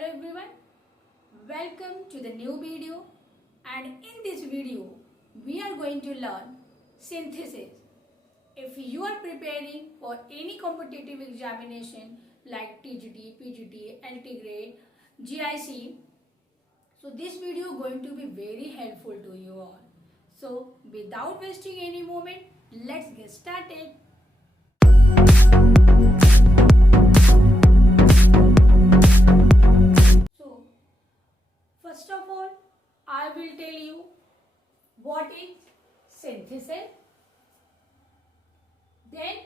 Hello everyone, welcome to the new video, and in this video we are going to learn synthesis. If you are preparing for any competitive examination like TGT, PGT, LT grade, GIC, so this video is going to be very helpful to you all. So without wasting any moment, let's get started. So first of all, I will tell you what is synthesis. Then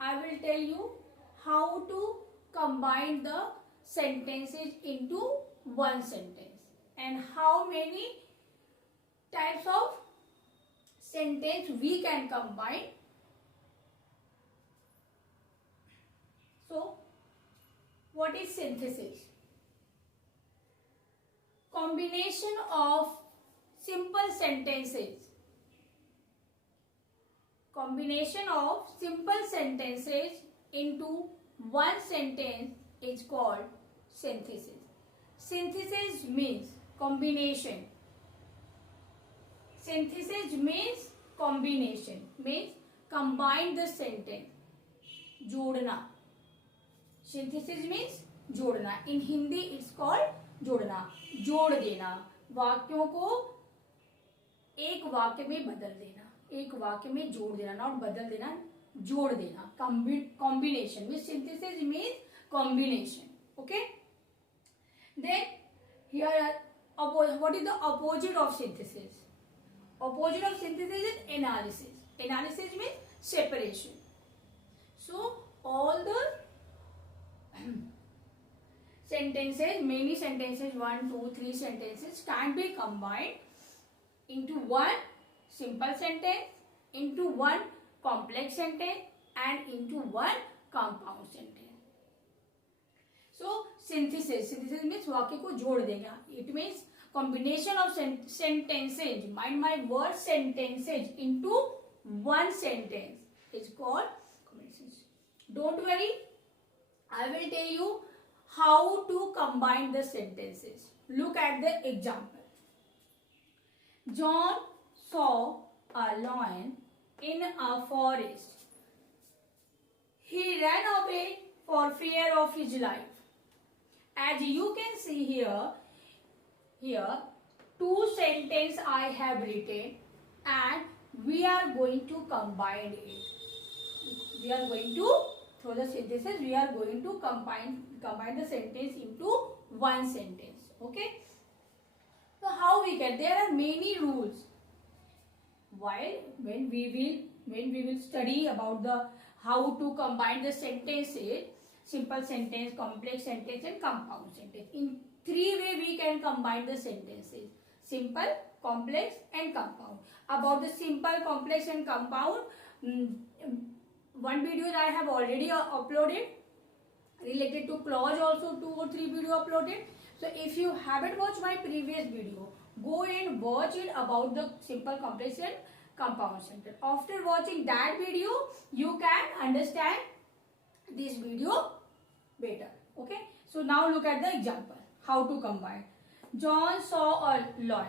I will tell you how to combine the sentences into one sentence and how many types of sentence we can combine. So what is synthesis? Combination of simple sentences. Combination of simple sentences into one sentence is called synthesis. Synthesis means combination. Synthesis means combination, means combine the sentence. जोड़ना. Synthesis means जोड़ना. In Hindi it's called जोड़ना. जोड़ देना. वाक्यों को एक वाक्य में बदल देना. एक वाक्य में जोड़ देना, नॉट बदल देना, जोड़ देना. Combination means synthesis means combination. Okay. Then here what is the opposite of synthesis? Opposite of synthesis is analysis. Analysis means separation. So all the sentences, many sentences, 1, 2, 3 sentences can be combined into one simple sentence, into one complex sentence, and into one compound sentence. So synthesis means वाक्य को जोड़ देगा. It means combination of sentences, mind my word, sentences into one sentence is called combination. Don't worry, I will tell you how to combine the sentences. Look at the example. John saw a lion in a forest. He ran away for fear of his life. As you can see here two sentences I have written, and we are going to combine it. We are going to, through the synthesis, we are going to combine the sentence into one sentence. Okay. So how we get? There are many rules. While when we will study about the how to combine the sentences, simple sentence, complex sentence, and compound sentence. In three ways we can combine the sentences: simple, complex, and compound. About the simple, complex, and compound, one video I have already uploaded. Related to clause also 2 or 3 video uploaded. So if you haven't watched my previous video, go and watch it about the simple, complex, and compound sentence. After watching that video, you can understand this video better. Okay. So now look at the example. How to combine. John saw a lion.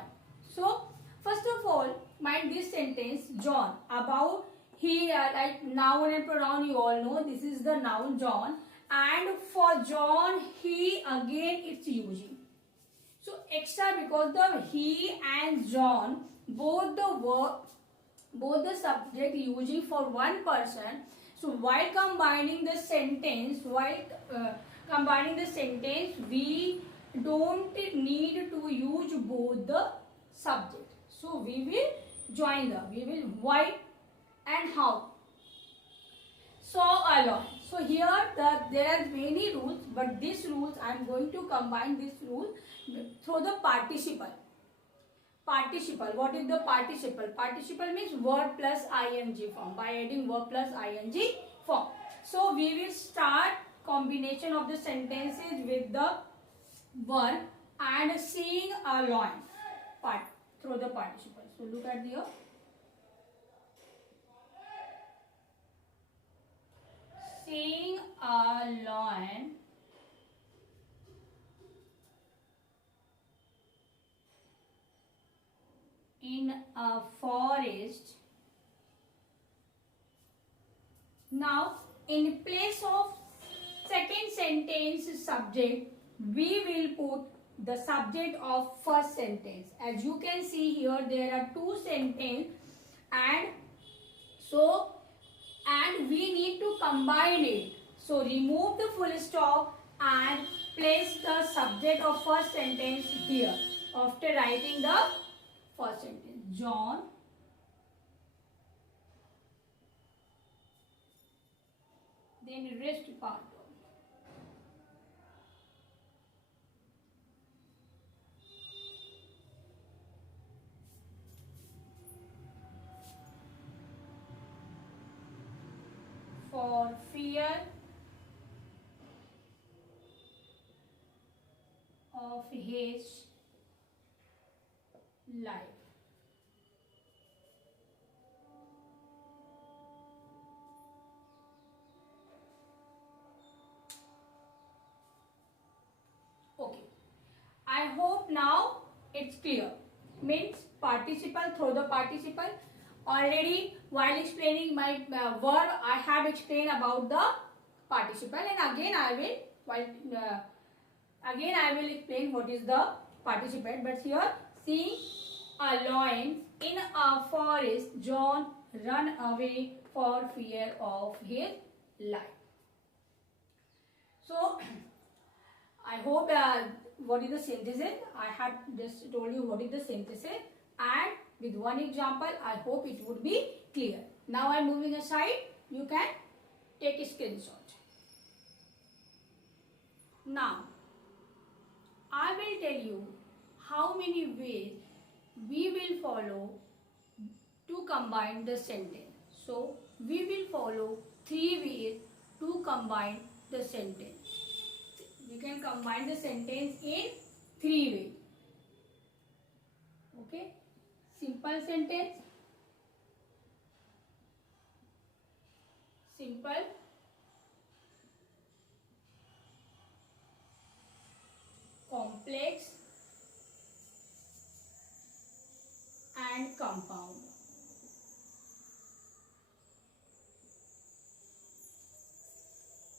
So first of all, mind this sentence. John, about he, like noun and pronoun, you all know this is the noun John, and for John he, again it's using. So extra, because the he and John both the subject using for one person. So while combining the sentence, we don't need to use both the subject. So we will why and how. Saw a lion. So here there are many rules, but these rules I am going to combine this rule through the participle. Participle. What is the participle? Participle means word plus ing form. By adding word plus ing form. So we will start combination of the sentences with the verb and seeing a lion through the participle. So look at here. Seeing a lion in a forest. Now in place of second sentence subject, we will put the subject of first sentence. As you can see here, there are two sentences, and we need to combine it. So remove the full stop and place the subject of first sentence here after writing the first sentence. John then rest part. For fear of his life. Okay, I hope now it's clear. Means participle, through the participle. Already while explaining my verb, I have explained about the participle, and again I will explain what is the participle. But here, seeing a lion in a forest, John ran away for fear of his life. So I hope what is the synthesis. I have just told you what is the synthesis, and with one example, I hope it would be clear. Now I am moving aside. You can take a screenshot. Now I will tell you how many ways we will follow to combine the sentence. So we will follow 3 ways to combine the sentence. We can combine the sentence in 3 ways. Okay? Simple sentence, simple, complex, and compound.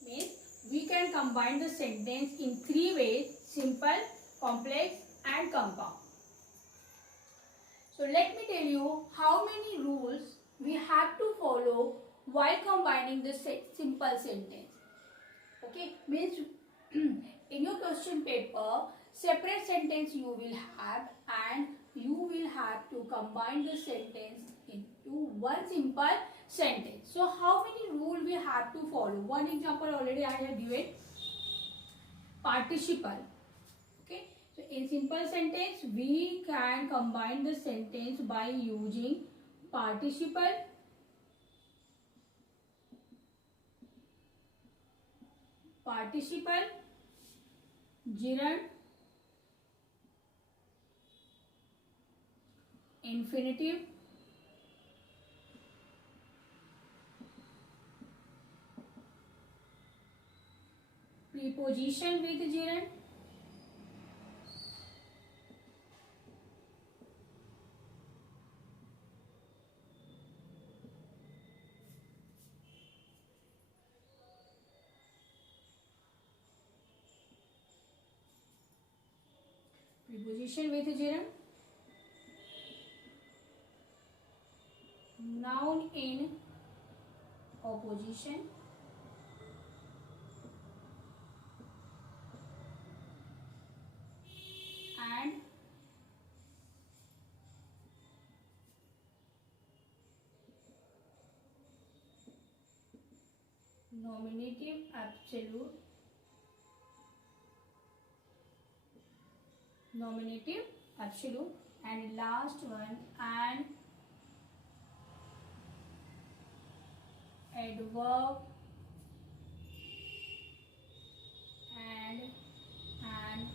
Means we can combine the sentence in 3 ways: simple, complex, and compound. So let me tell you how many rules we have to follow while combining the simple sentence. Okay, means in your question paper, separate sentence you will have, and you will have to combine the sentence into one simple sentence. So how many rules we have to follow? One example already I have given. Participle. Okay, so in simple sentence we can combine the sentence by using participle, gerund, infinitive, preposition with gerund, noun in opposition, and nominative, absolute, and last one, and adverb and an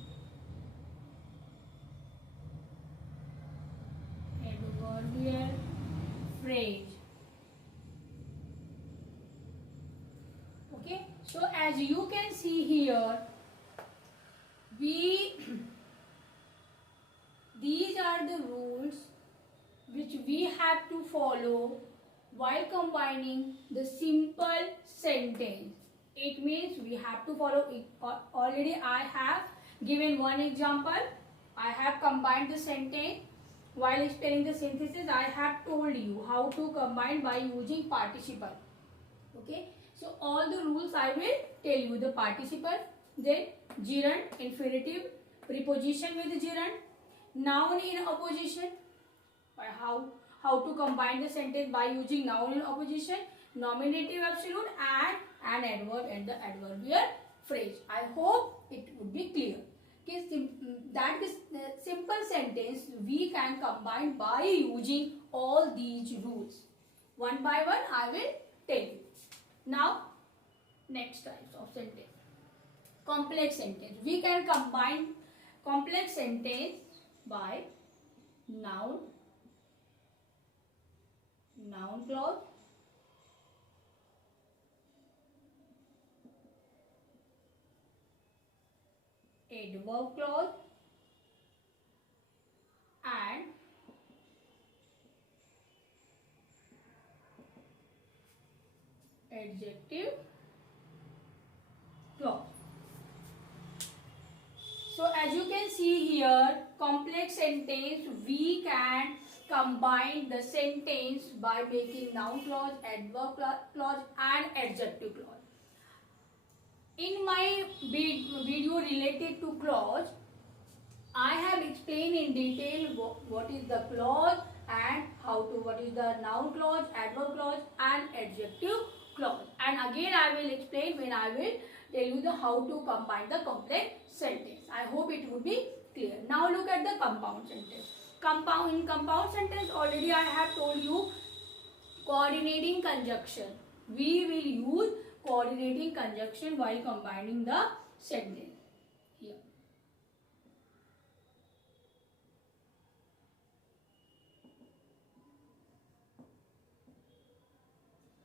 adverbial phrase. Okay, so as you can see here, these are the rules have to follow while combining the simple sentence. It means we have to follow it. Already I have given one example. I have combined the sentence. While explaining the synthesis, I have told you how to combine by using participle. Okay. So all the rules I will tell you. The participle, then gerund, infinitive, preposition with gerund, noun in opposition. How to combine the sentence by using noun in opposition, nominative absolute, and an adverb and the adverbial phrase. I hope it would be clear. That is simple sentence we can combine by using all these rules. One by one I will tell you. Now next types of sentence. Complex sentence. We can combine complex sentence by noun clause, adverb clause, and adjective clause. So as you can see here, complex sentence we can combine the sentence by making noun clause, adverb clause, and adjective clause. In my video related to clause, I have explained in detail what is the clause and what is the noun clause, adverb clause, and adjective clause. And again I will explain when I will tell you how to combine the complex sentence. I hope it would be clear. Now look at the compound sentence. In compound sentence, already I have told you coordinating conjunction. We will use coordinating conjunction while combining the sentence. Here.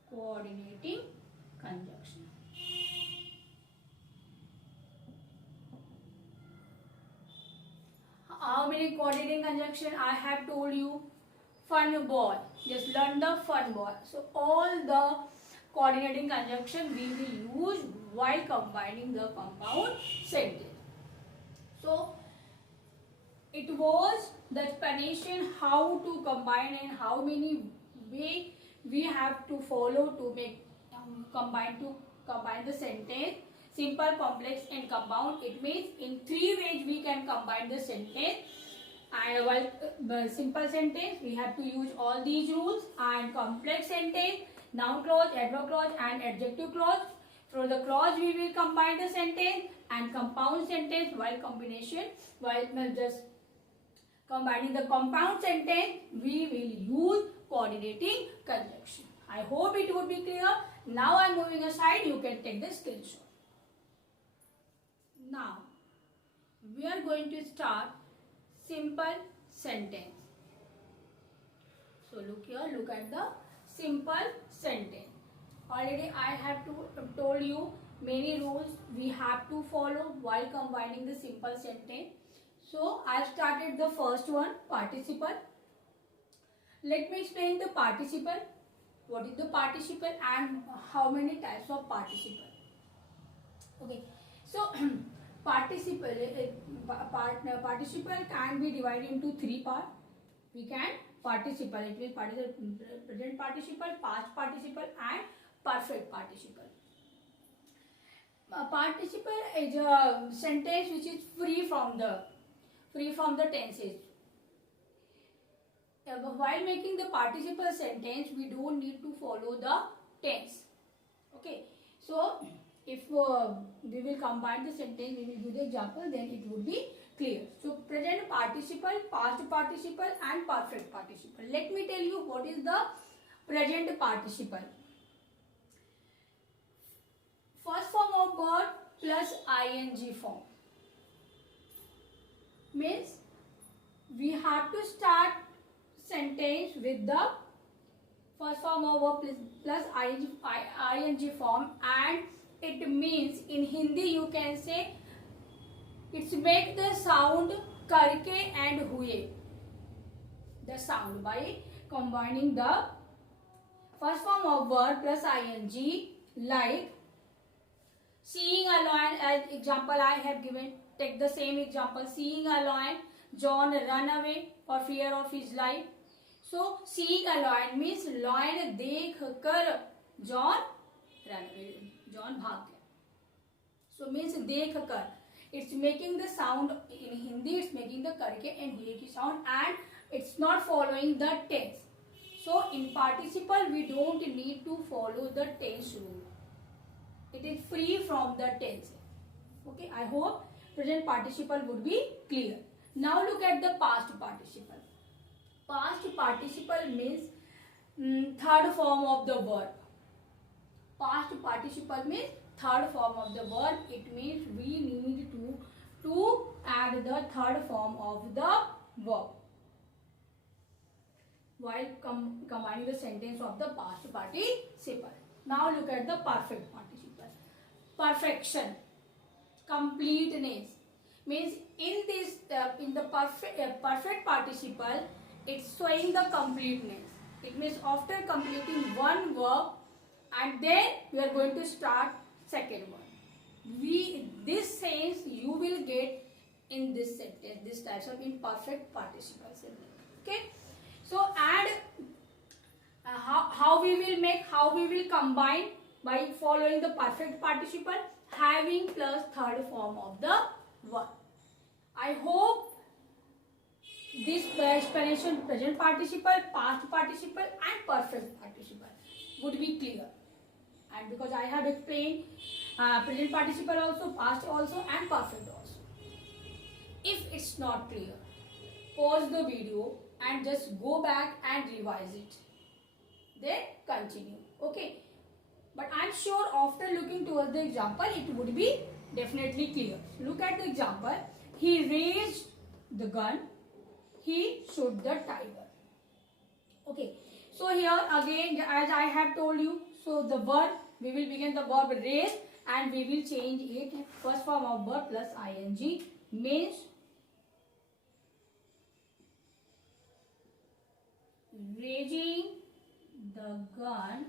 Coordinating conjunction. How many coordinating conjunction I have told you? Fun ball. Just learn the fun ball. So all the coordinating conjunction we will use while combining the compound sentence. So it was the explanation how to combine and how many way we have to follow to make combine the sentence. Simple, complex, and compound. It means in 3 ways we can combine the sentence. And while simple sentence, we have to use all these rules. And complex sentence, noun clause, adverb clause, and adjective clause. For the clause, we will combine the sentence. And compound sentence, while just combining the compound sentence, we will use coordinating conjunction. I hope it would be clear. Now I am moving aside. You can take the screenshot. Now, we are going to start simple sentence. So, look here, look at the simple sentence. Already I have told you many rules we have to follow while combining the simple sentence. So, I have started the first one, participle. Let me explain the participle. What is the participle and how many types of participle? Okay, so participle can be divided into 3 parts. We can participle. It means present participle, past participle, and perfect participle. Participle is a sentence which is free from the tenses. While making the participle sentence, we don't need to follow the tense. Okay, so if we will combine the sentence, we will give the example, then it would be clear. So present participle, past participle, and perfect participle. Let me tell you what is the present participle. First form of verb plus ing form. Means we have to start sentence with the first form of verb plus ing form, and it means in Hindi you can say it's make the sound karke and huye. The sound by combining the first form of verb plus ing, like seeing a lion. As example I have given, take the same example. Seeing a lion, John run away for fear of his life. So seeing a lion means lion देख कर John run away, John भाग गया. So means देख कर. It's making the sound in Hindi. It's making the कर के and ये की sound, and it's not following the tense. So in participle we don't need to follow the tense rule. It is free from the tense. Okay, I hope present participle would be clear. Now look at the past participle. Past participle means third form of the verb. Past participle means third form of the verb. It means we need to add the third form of the verb while combining the sentence of the past participle. Now look at the perfect participle. Perfection, completeness means in this in the perfect participle, it's showing the completeness. It means after completing one verb, and then we are going to start second one. This sense you will get in this sentence, this types of imperfect participle sentence. Okay, so and how we will combine by following the perfect participle, having plus third form of the verb. I hope this explanation, present participle, past participle and perfect participle, would be clear. And because I have explained present participle also, past also and perfect also. If it's not clear, pause the video and just go back and revise it. Then continue. Okay. But I am sure after looking towards the example, it would be definitely clear. Look at the example. He raised the gun. He shot the tiger. Okay. So here again, as I have told you, so the verb, we will begin the verb raise and we will change it. First form of verb plus ing means raising the gun.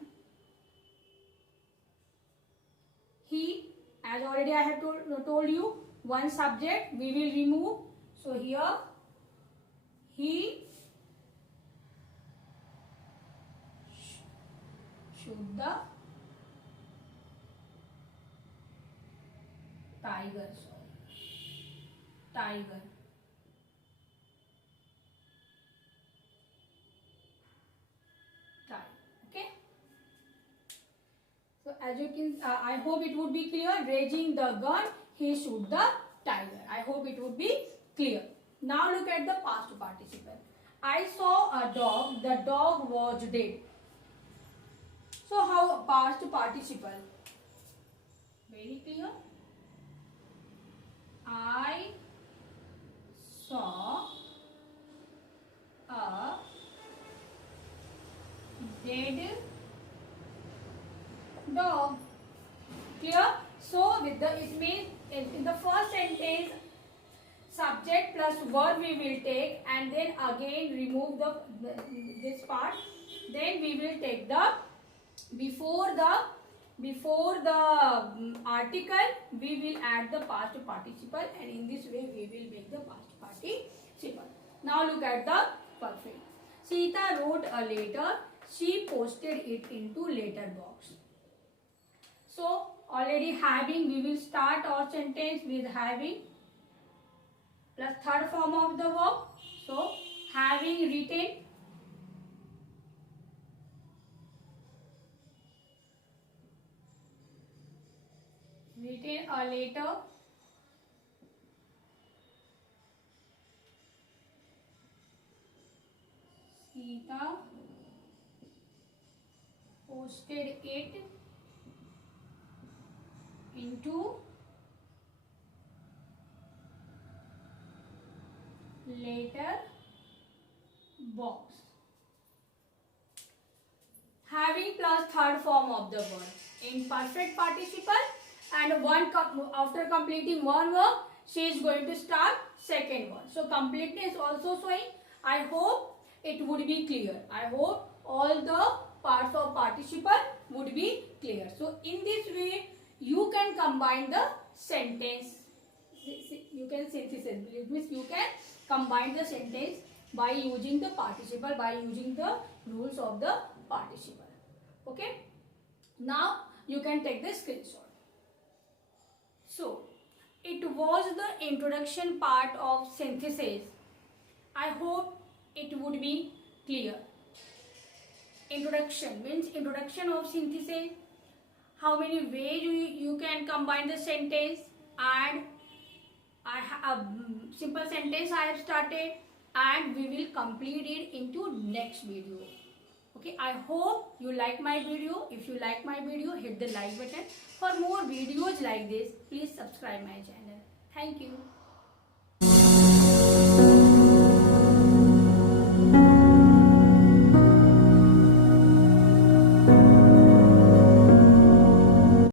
He, as already I have told you, one subject we will remove. So here he shoot the tiger. Tiger. Okay. So as you can, I hope it would be clear. Raising the gun, he shoot the tiger. I hope it would be clear. Now look at the past participle. I saw a dog. The dog was dead. So how past participle? Very clear. I saw a dead dog. Clear? So with the, it means in the first sentence, subject plus verb we will take, and then again remove this part. Then we will take the before the article we will add the past participle, and in this way we will make the past participle. Now look at the perfect. Sita wrote a letter. She posted it into letter box. So already having, we will start our sentence with having plus third form of the verb. So having written a letter Sita posted it into letter box. Having plus third form of the verb in perfect participle, and after completing one verb, she is going to start second one. So completeness also showing. I hope it would be clear. I hope all the parts of participle would be clear. So in this way you can combine the sentence. You can synthesize. It means you can combine the sentence by using the participle, by using the rules of the participle. Okay. Now you can take the screenshot. So it was the introduction part of synthesis. I hope it would be clear. Introduction means introduction of synthesis. How many ways you can combine the sentence, and I have simple sentence I have started, and we will complete it into next video. Okay, I hope you like my video. If you like my video, hit the like button. For more videos like this, please subscribe my channel. Thank you.